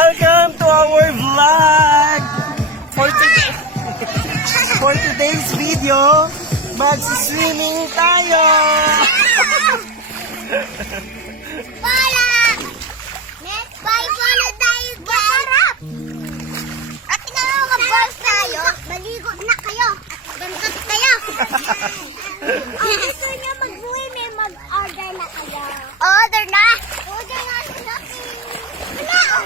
Welcome to our vlog! For today's video, mag-swimming tayo! Pala! Bye pala tayo guys! At pinanong tayo, maligo na kayo! Bantot kayo! Ang gusto nyo mag-swimming, mag-order na kayo. Order na? Order na sila. Wala!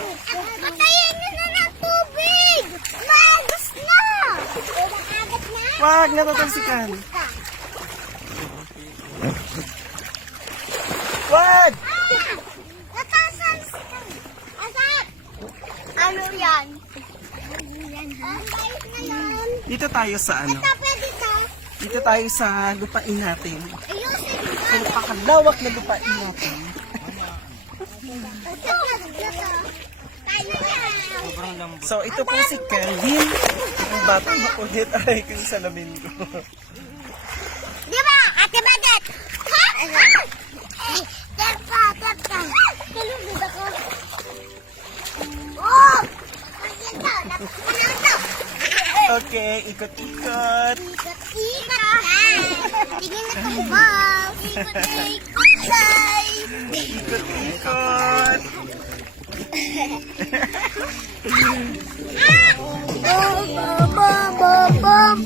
Patayin nyo na ng tubig! Maagos na! Agat na! Wag, natatalsikan! Wag! Natatalsikan! Asat! Ano yan? Ang bait na yan. Dito tayo sa ano? Ito pwede to. Dito tayo sa lupain natin. Ayusin mo. Sa napakalawak na lupain natin. Ito. Tayo yan. So, ito po si Kelvin. Ang batang makulit. Aray ko yung salamin ko. Di ba? Ate Baget? Ha? Tepka. Kalugod ako. Oh! Ito. Ito. Okay, ikot-ikot. Ikot-ikot. Tingin na kong ball. Ikot-ikot. Ikot-ikot. Bum.